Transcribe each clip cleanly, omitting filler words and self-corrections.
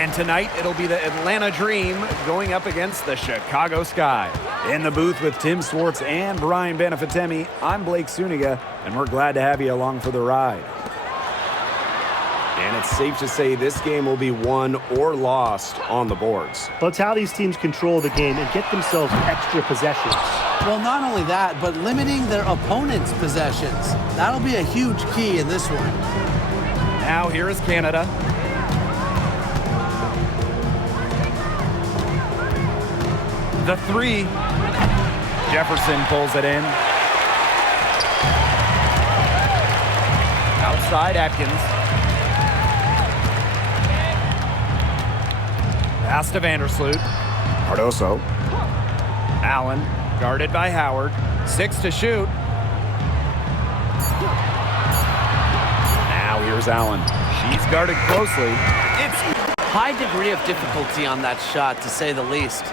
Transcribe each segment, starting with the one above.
And tonight, it'll be the Atlanta Dream going up against the Chicago Sky. In the booth with Tim Swartz and Brian Benefitemi, I'm Blake Suniga, and we're glad to have you along for the ride. And it's safe to say this game will be won or lost on the boards. Well, it's how these teams control the game and get themselves extra possessions. Well, not only that, but limiting their opponent's possessions. That'll be a huge key in this one. Now here is Canada. The three. Jefferson pulls it in. Outside Atkins. Pass to Vandersloot. Cardoso. Allen, guarded by Howard. 6 to shoot. Now here's Allen. She's guarded closely. It's high degree of difficulty on that shot, to say the least.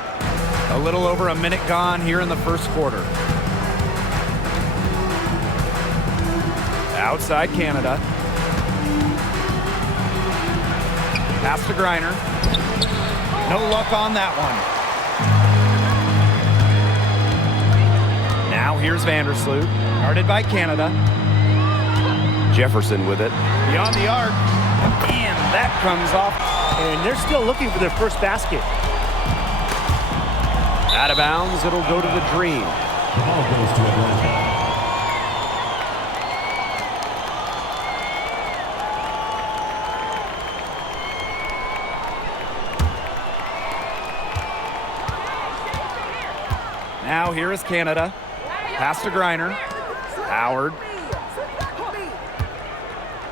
A little over a minute gone here in the first quarter. Outside Canada. Pass to Griner. No luck on that one. Now here's Vandersloot, guarded by Canada. Jefferson with it. Beyond the arc, and that comes off. And they're still looking for their first basket. Out of bounds, it'll go to the Dream. Ball goes to Atlanta. Now here is Canada. Pass to Griner. Howard.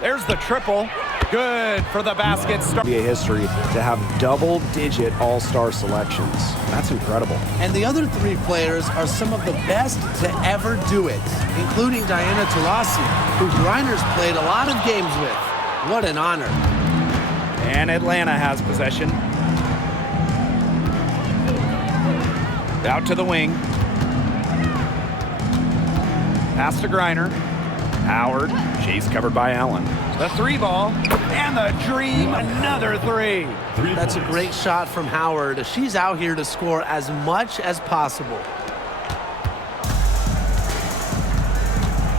There's the triple. Good for the basket. NBA history to have double-digit all-star selections. That's incredible. And the other three players are some of the best to ever do it, including Diana Taurasi, who Griner's played a lot of games with. What an honor. And Atlanta has possession. Out to the wing. Pass to Griner. Howard. She's covered by Allen. The three ball. And the Dream, another three. That's a great shot from Howard. She's out here to score as much as possible.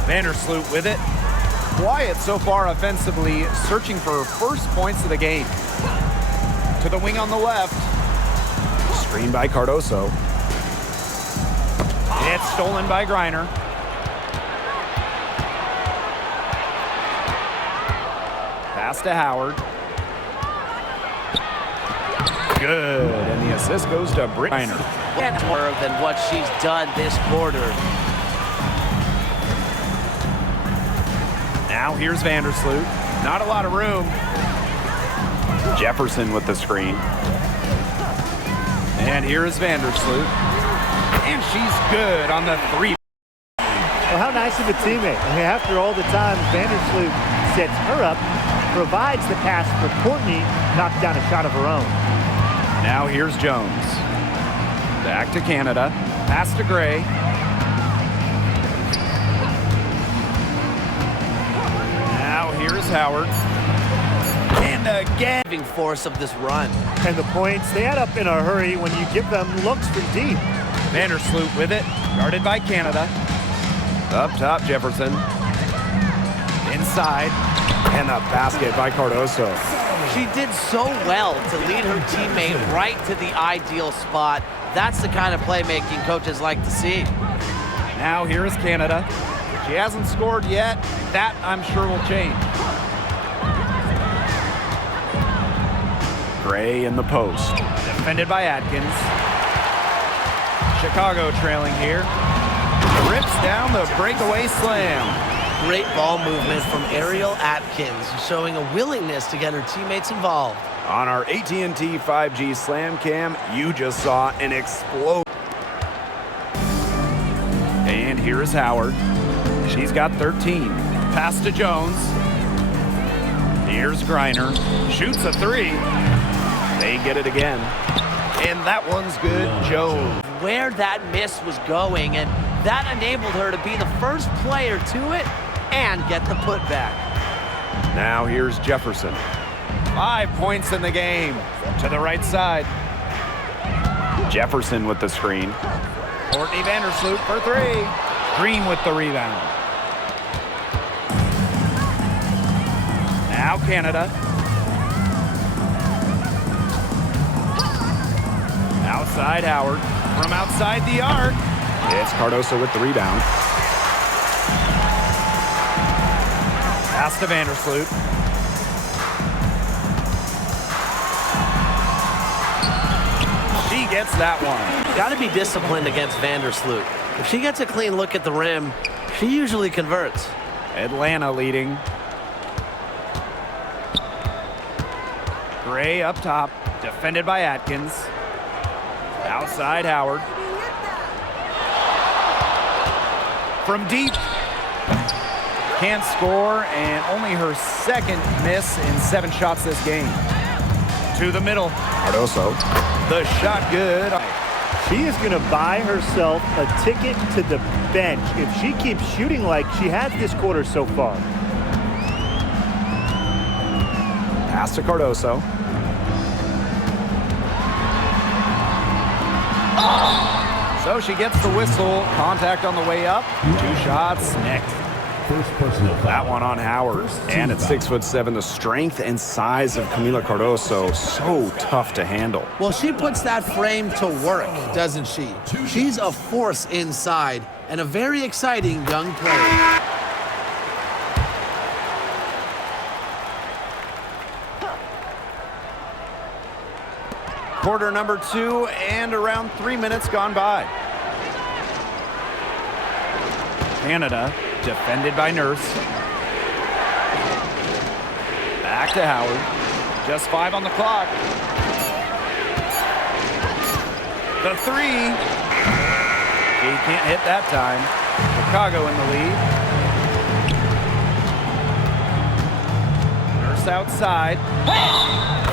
Vandersloot with it. Quiet so far offensively, searching for first points of the game. To the wing on the left. Screened by Cardoso. It's stolen by Griner. Pass to Howard. Good, and the assist goes to Griner. And more than what she's done this quarter. Now here's Vandersloot. Not a lot of room. Jefferson with the screen. And here is Vandersloot. And she's good on the three. Well, how nice of a teammate. I mean, after all the time, Vandersloot sets her up, provides the pass for Courtney, knocks down a shot of her own. Now here's Jones. Back to Canada. Pass to Gray. Now here's Howard. And again. Driving force of this run. And the points, they add up in a hurry when you give them looks from deep. Vandersloot with it. Guarded by Canada. Up top, Jefferson. Inside. And the basket by Cardoso. She did so well to lead her teammate right to the ideal spot. That's the kind of playmaking coaches like to see. Now here is Canada. She hasn't scored yet. That, I'm sure, will change. Gray in the post. Defended by Atkins. Chicago trailing here. Rips down the breakaway slam. Great ball movement from Ariel Atkins, showing a willingness to get her teammates involved. On our AT&T 5G Slam Cam, you just saw an explosion. And here is Howard. She's got 13. Pass to Jones. Here's Griner. Shoots a three. They get it again. And that one's good. Jones. Where that miss was going, and that enabled her to be the first player to it and get the putback. Now here's Jefferson. 5 points in the game. To the right side. Jefferson with the screen. Courtney Vandersloot for 3. Green with the rebound. Now Canada. Outside Howard. From outside the arc. It's Cardoso with the rebound. Pass to Vandersloot. She gets that one. Got to be disciplined against Vandersloot. If she gets a clean look at the rim, she usually converts. Atlanta leading. Gray up top, defended by Atkins. Outside Howard. From deep. Can't score, and only her second miss in 7 shots this game. To the middle. Cardoso. The shot good. She is going to buy herself a ticket to the bench if she keeps shooting like she has this quarter so far. Pass to Cardoso. So she gets the whistle. Contact on the way up. 2 shots next. First personal foul. That one on Howard. And at 6'7", the strength and size of Camila Cardoso, so tough to handle. Well, she puts that frame to work, doesn't she? She's a force inside and a very exciting young player. Quarter number 2 and around 3 minutes gone by. Canada defended by Nurse. Back to Howard. Just 5 on the clock. The 3. He can't hit that time. Chicago in the lead. Nurse outside.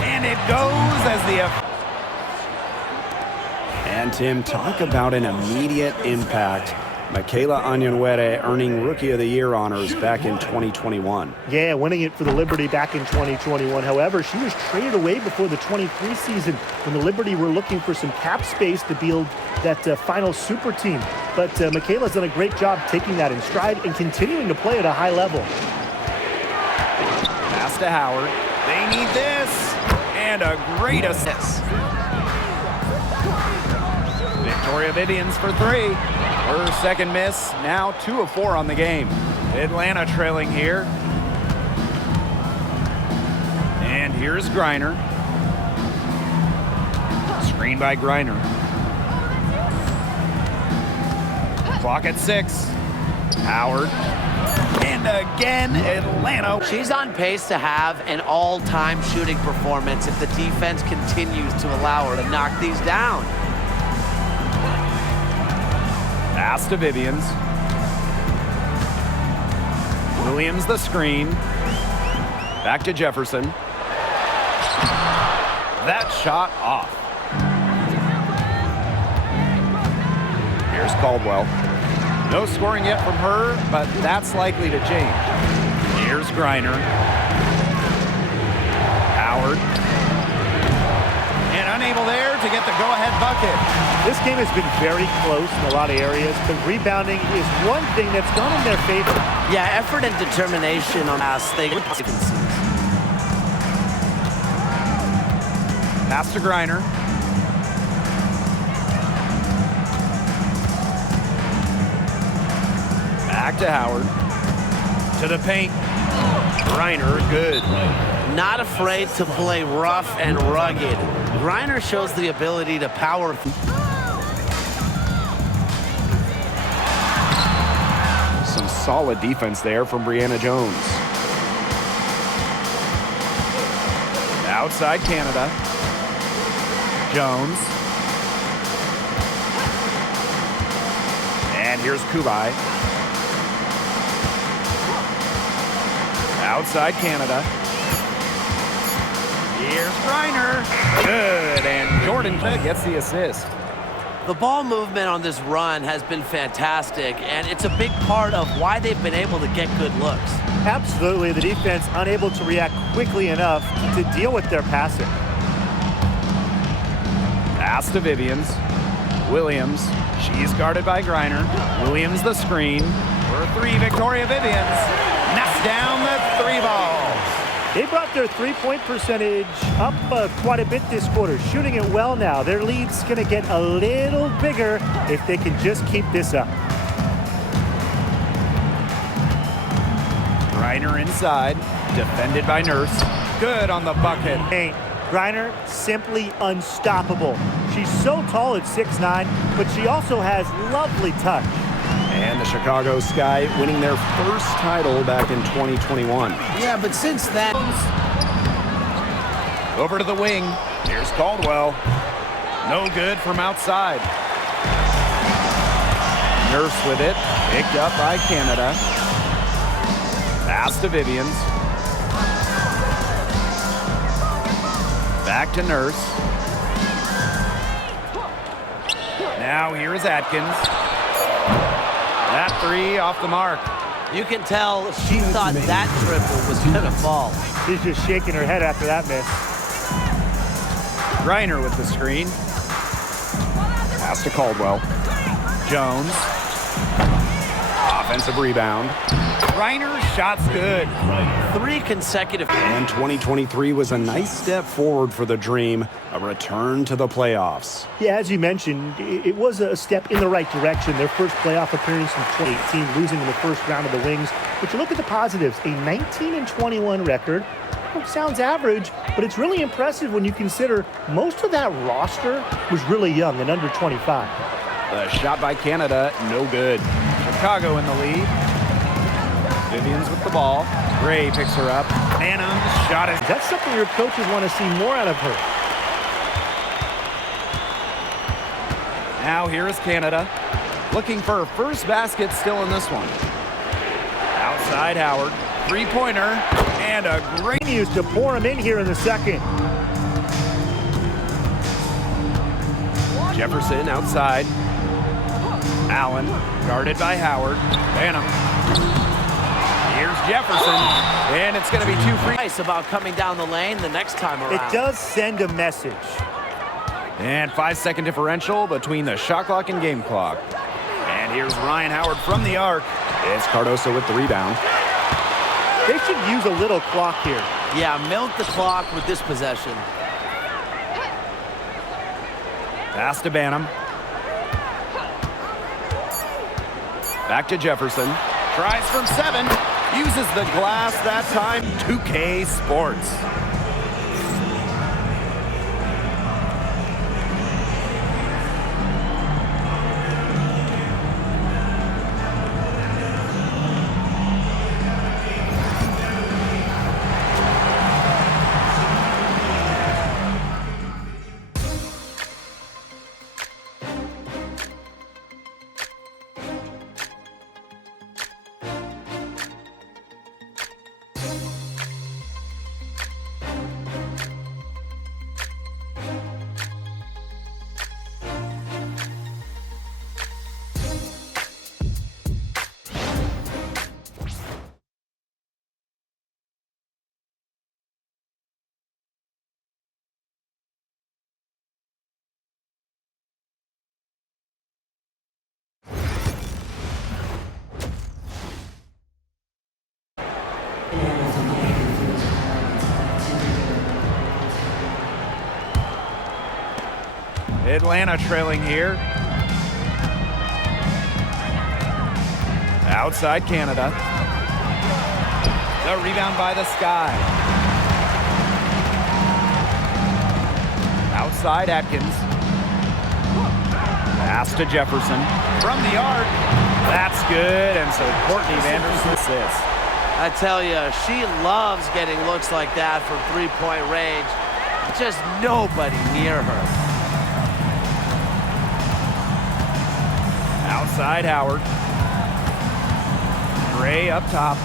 And it goes as the... And Tim, talk about an immediate impact. Michaela Onyenwere earning Rookie of the Year honors back in 2021. Yeah, winning it for the Liberty back in 2021. However, she was traded away before the 23 season when the Liberty were looking for some cap space to build that final super team. But Michaela's done a great job taking that in stride and continuing to play at a high level. Pass to Howard. They need this. And a great assist. Victoria Vivians for 3. Her second miss, now 2 of 4 on the game. Atlanta trailing here. And here's Griner. Screen by Griner. Clock at 6. Howard. And again, Atlanta. She's on pace to have an all-time shooting performance if the defense continues to allow her to knock these down. Pass to Vivians. Williams the screen. Back to Jefferson. That shot off. Here's Caldwell. No scoring yet from her, but that's likely to change. Here's Griner. Howard. And unable there to get the go-ahead bucket. This game has been very close in a lot of areas, but rebounding is one thing that's gone in their favor. Yeah, effort and determination on last thing. Pass to Griner. Back to Howard. To the paint. Griner, good. Not afraid to play rough and rugged. Griner shows the ability to power. Some solid defense there from Brianna Jones. Outside Canada. Jones. And here's Kubai. Outside Canada. Here's Griner. Good, and Jordan gets the assist. The ball movement on this run has been fantastic, and it's a big part of why they've been able to get good looks. Absolutely, the defense unable to react quickly enough to deal with their passing. Pass to Vivians. Williams. She's guarded by Griner. Williams the screen. For a three, Victoria Vivians. Knocks down the three ball. They brought their three-point percentage up quite a bit this quarter, shooting it well now. Their lead's going to get a little bigger if they can just keep this up. Griner inside, defended by Nurse. Good on the bucket. Hey, Griner, simply unstoppable. She's so tall at 6'9", but she also has lovely touch. And the Chicago Sky winning their first title back in 2021. Yeah, but since then... Over to the wing. Here's Caldwell. No good from outside. Nurse with it. Picked up by Canada. Pass to Vivians. Back to Nurse. Now here is Atkins. That three off the mark. You can tell she thought that triple was going to fall. She's just shaking her head after that miss. Griner with the screen. Pass to Caldwell. Jones. Offensive rebound. Griner's shot's good. 3 consecutive. And 2023 was a nice step forward for the Dream, a return to the playoffs. Yeah, as you mentioned, it was a step in the right direction. Their first playoff appearance in 2018, losing in the first round of the Wings. But you look at the positives, a 19-21 record. Sounds average, but it's really impressive when you consider most of that roster was really young and under 25. The shot by Canada, no good. Chicago in the lead. Vivians with the ball. Gray picks her up. Annam's shot is... That's something your coaches want to see more out of her. Now here is Canada. Looking for her first basket still in this one. Outside Howard. Three-pointer. And a great... Used to pour him in here in the second. Jefferson outside. Allen guarded by Howard. Annam. Here's Jefferson, and it's going to be 2 free. Nice about coming down the lane the next time around. It does send a message. And 5-second differential between the shot clock and game clock. And here's Ryan Howard from the arc. It's Cardoso with the rebound. They should use a little clock here. Yeah, milk the clock with this possession. Pass to Banham. Back to Jefferson. Tries from 7. Uses the glass that time. 2K Sports. Atlanta trailing here. Outside Canada. The rebound by the Sky. Outside Atkins. Pass to Jefferson. From the arc. That's good. And so Courtney Vanderson assists. I tell you, she loves getting looks like that from three-point range. Just nobody near her. Outside Howard. Gray up top.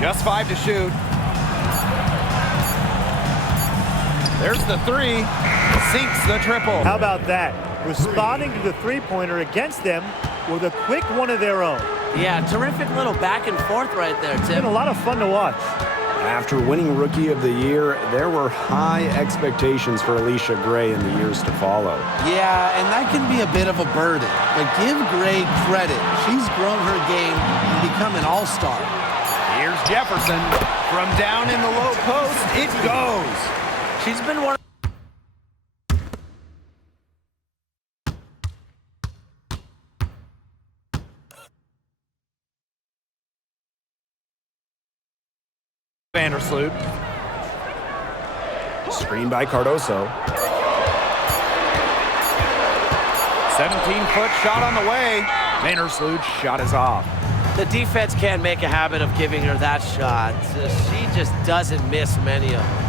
Just 5 to shoot. There's the 3. Sinks the triple. How about that? responding to the three-pointer against them with a quick one of their own. Yeah, terrific little back and forth right there, It's Tim. been a lot of fun to watch. After winning Rookie of the Year, there were high expectations for Alicia Gray in the years to follow. Yeah, and that can be a bit of a burden. But give Gray credit. She's grown her game and become an all-star. Here's Jefferson. From down in the low post, it goes. She's been one. Vandersloot. Screen by Cardoso. 17-foot shot on the way. Vandersloot's shot is off. The defense can't make a habit of giving her that shot. She just doesn't miss many of them.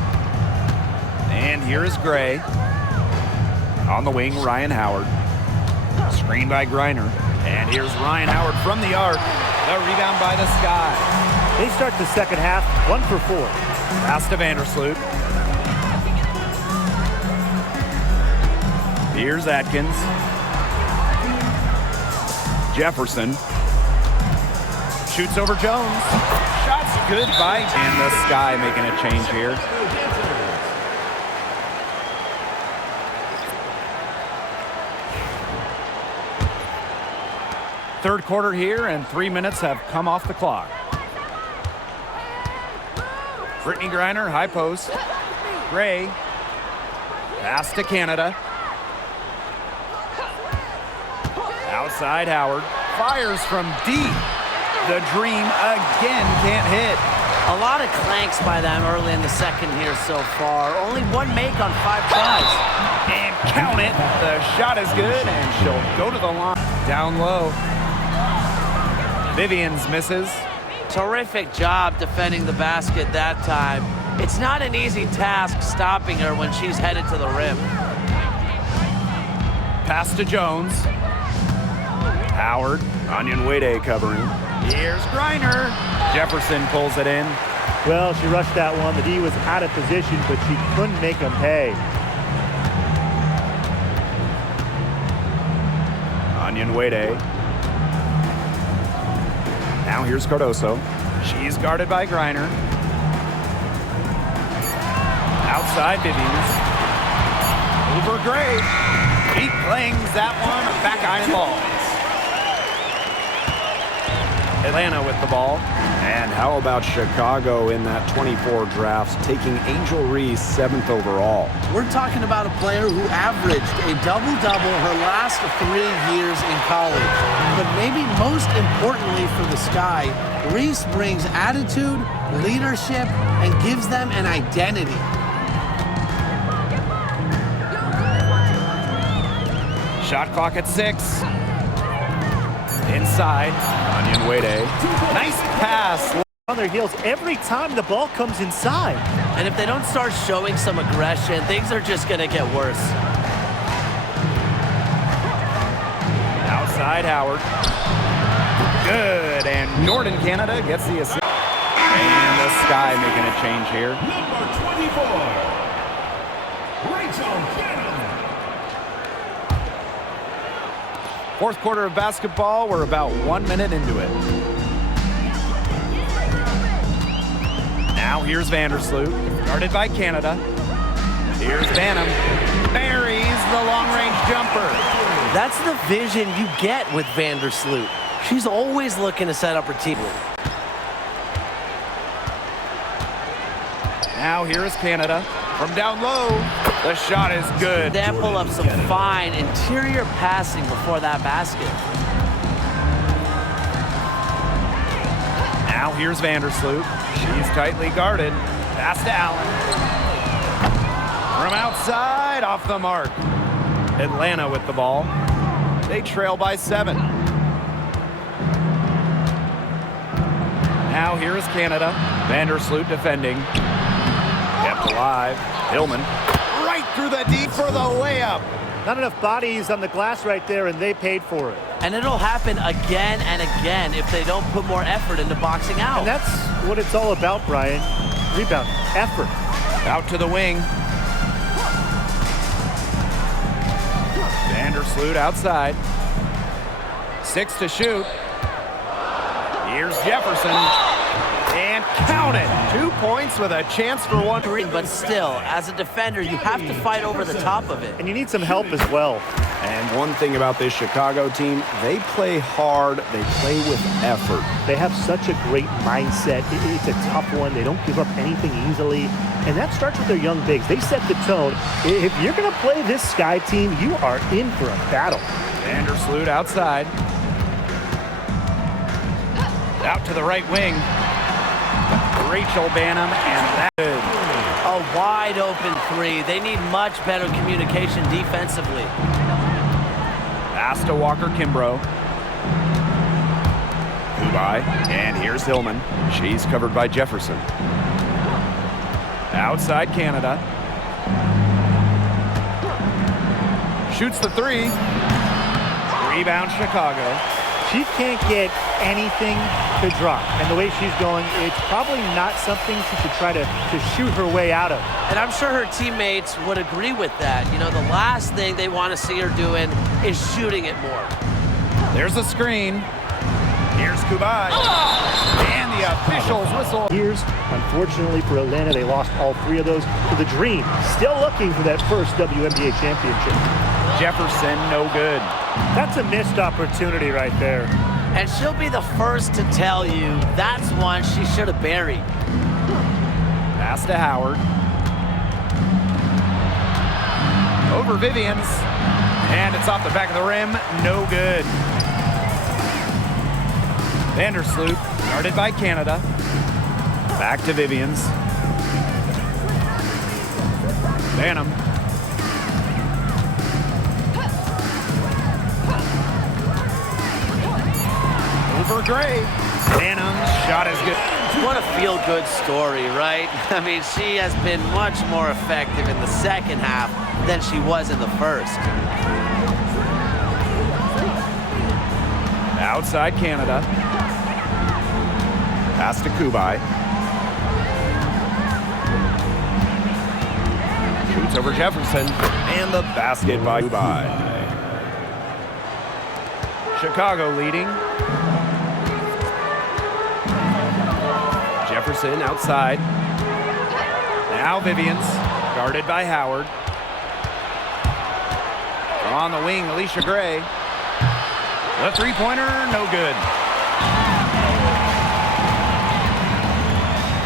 And here is Gray. On the wing, Ryan Howard. Screen by Griner. And here's Ryan Howard from the arc. The rebound by the Sky. They start the second half 1 for 4. Pass to Vandersloot. Here's Atkins. Jefferson. Shoots over Jones. Shot's good by, and the Sky making a change here. Third quarter here, and 3 minutes have come off the clock. Brittany Griner, high post. Gray. Pass to Canada. Outside Howard. Fires from deep. The Dream again can't hit. A lot of clanks by them early in the second here so far. Only one make on 5 tries. And count it. The shot is good, and she'll go to the line. Down low. Vivians misses. Terrific job defending the basket that time. It's not an easy task stopping her when she's headed to the rim. Pass to Jones. Howard. Onyenwere covering. Here's Griner. Jefferson pulls it in. Well, she rushed that one. The D was out of position, but she couldn't make them pay. Onyenwere. Now here's Cardoso. She's guarded by Griner. Outside Vivians. Over Gray. He clings that one. Back iron balls. Atlanta with the ball. And how about Chicago in that 24 draft, taking Angel Reese 7th overall? We're talking about a player who averaged a double-double her last 3 years in college. But maybe most importantly for the Sky, Reese brings attitude, leadership, and gives them an identity. Shot clock at 6. Inside. Onyenwere. Nice pass. On their heels every time the ball comes inside. And if they don't start showing some aggression, things are just going to get worse. Outside Howard. Good. And Jordan Canada gets the assist. And the Sky making a change here. Number 24, Rachel Cannon. Fourth quarter of basketball. We're about 1 minute into it. Now here's Vandersloot. Guarded by Canada. Here's Banham. Buries the long-range jumper. That's the vision you get with Vandersloot. She's always looking to set up her team. Now here is Canada. From down low, the shot is good. They pull up some fine interior passing before that basket. Now here's Vandersloot. She's tightly guarded. Pass to Allen. From outside, off the mark. Atlanta with the ball. They trail by 7. Now here is Canada. Vandersloot defending. Kept alive. Hillman right through the deep for the layup. Not enough bodies on the glass right there, and they paid for it. And it'll happen again and again if they don't put more effort into boxing out. And that's what it's all about, Brian. Rebound, effort. Out to the wing. Vandersloot outside. 6 to shoot. Here's Jefferson. And count it. 2 points with a chance for one. But still, as a defender, you have to fight over the top of it. And you need some help as well. And one thing about this Chicago team, they play hard, they play with effort. They have such a great mindset. It's a tough one. They don't give up anything easily. And that starts with their young bigs. They set the tone. If you're going to play this Sky team, you are in for a battle. Vandersloot outside. Out to the right wing. Rachel Banham, and that good. A wide open three. They need much better communication defensively. Pass to Walker Kimbrough. Kubai, and here's Hillman. She's covered by Jefferson. Outside Canada. Shoots the three. Rebound Chicago. She can't get anything to drop. And the way she's going, it's probably not something she could try to shoot her way out of. And I'm sure her teammates would agree with that. You know, the last thing they want to see her doing is shooting it more. There's a screen. Here's Kubai. And the officials whistle. Here's, unfortunately for Atlanta, they lost all 3 of those to the Dream. Still looking for that first WNBA championship. Jefferson, no good. That's a missed opportunity right there. And she'll be the first to tell you that's one she should have buried. Pass to Howard. Over Vivians. And it's off the back of the rim. No good. Vandersloot, guarded by Canada. Back to Vivians. Banham. Over Gray. Banham's shot is good. What a feel-good story, right? I mean, she has been much more effective in the second half than she was in the first. Outside Canada. Pass to Kubai. Shoots over Jefferson. And the basket by Kubai. Chicago leading. Jefferson outside. Now Vivians, guarded by Howard. On the wing, Alicia Gray. The three-pointer, no good.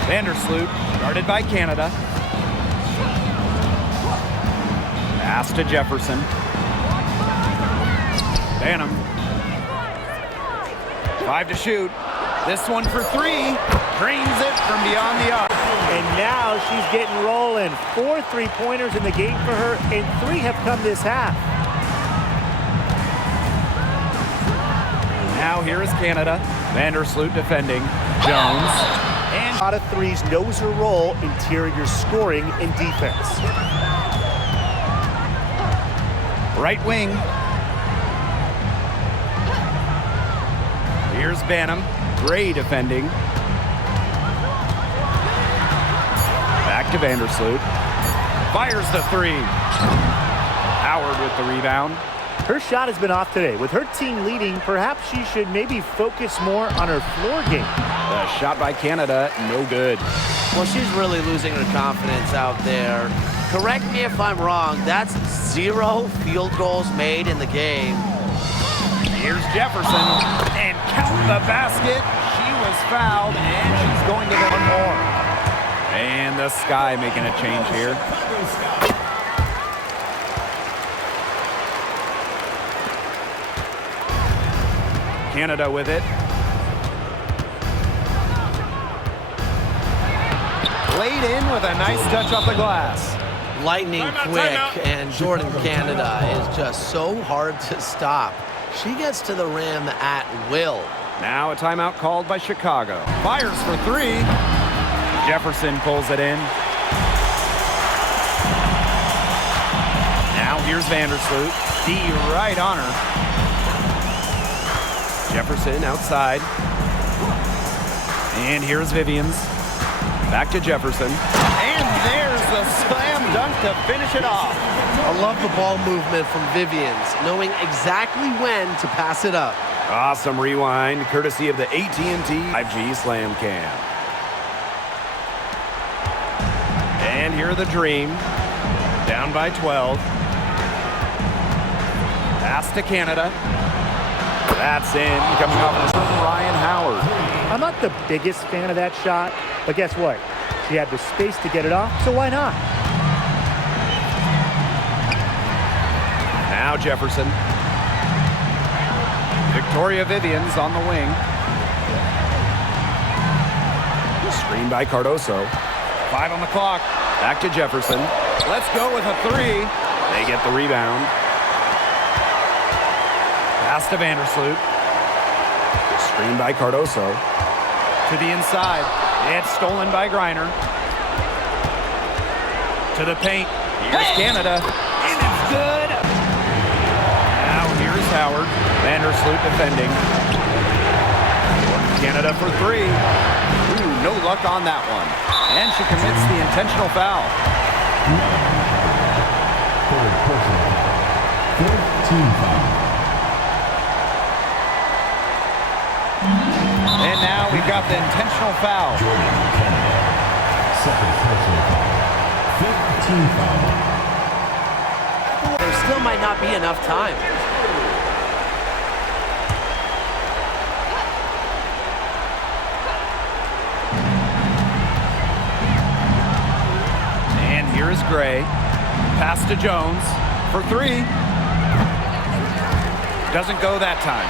Vandersloot, guarded by Canada. Pass to Jefferson. Banham. 5 to shoot. This one for 3. Drains it from beyond the arc. And now she's getting rolling. 4 3-pointers in the game for her, and 3 have come this half. Now here is Canada. Vandersloot defending. Jones. And A lot of 3s, knows her role, interior scoring and defense. right wing. Here's Banham. Gray defending. Back to Vandersloot. Fires the three. Howard with the rebound. Her shot has been off today. With her team leading, perhaps she should maybe focus more on her floor game. The shot by Canada, no good. Well, she's really losing her confidence out there. Correct me if I'm wrong, that's 0 field goals made in the game. Here's Jefferson, and count the basket. She was fouled, and she's going to get one more. And the Sky making a change here. Canada with it. Laid in with a nice touch off the glass. Lightning quick, and Jordan Canada is just so hard to stop. She gets to the rim at will. Now a timeout called by Chicago. Fires for three. Jefferson pulls it in. Now here's Vandersloot. D right on her. Jefferson outside. And here's Vivians. Back to Jefferson. And there's the slam dunk to finish it off. I love the ball movement from Vivians, knowing exactly when to pass it up. Awesome rewind, courtesy of the AT&T 5G Slam Cam. And here are the Dream. Down by 12. Pass to Canada. That's in. Coming off of Ryan Howard. I'm not the biggest fan of that shot, but guess what? She had the space to get it off, so why not? Now Jefferson. Victoria Vivians on the wing. Screen by Cardoso. 5 on the clock. Back to Jefferson. Let's go with a 3. They get the rebound. Pass to Vandersloot. Screen by Cardoso. To the inside. It's stolen by Griner. To the paint. Here's Canada. And it's good. Now here's Howard. Vandersloot defending. Canada for 3. Ooh, no luck on that one. And she commits the intentional foul. Third personal foul. Fourth team foul. And now we've got the intentional foul. Jordan Canada. Second personal foul. Fifth team foul. There still might not be enough time. And here's Gray. Pass to Jones for 3. Doesn't go that time.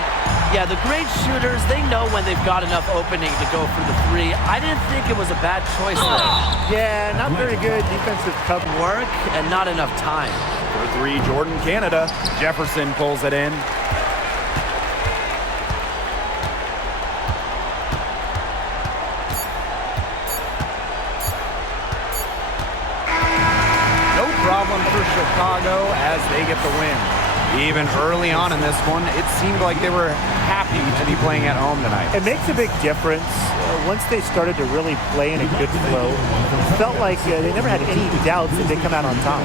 Yeah, the great shooters, they know when they've got enough opening to go for the 3. I didn't think it was a bad choice there. Yeah, not very good defensive cover. Work and not enough time. For 3, Jordan Canada. Jefferson pulls it in. No problem for Chicago as they get the win. Even early on in this one, it seemed like they were happy to be playing at home tonight. It makes a big difference. Once they started to really play in a good flow, it felt like they never had any doubts that they'd come out on top.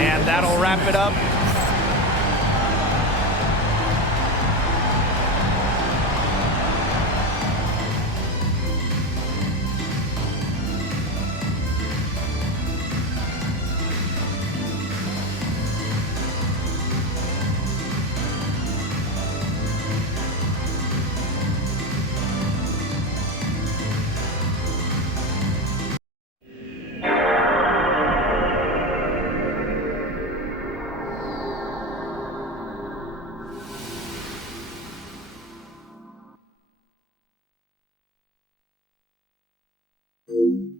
And that'll wrap it up. Thank you.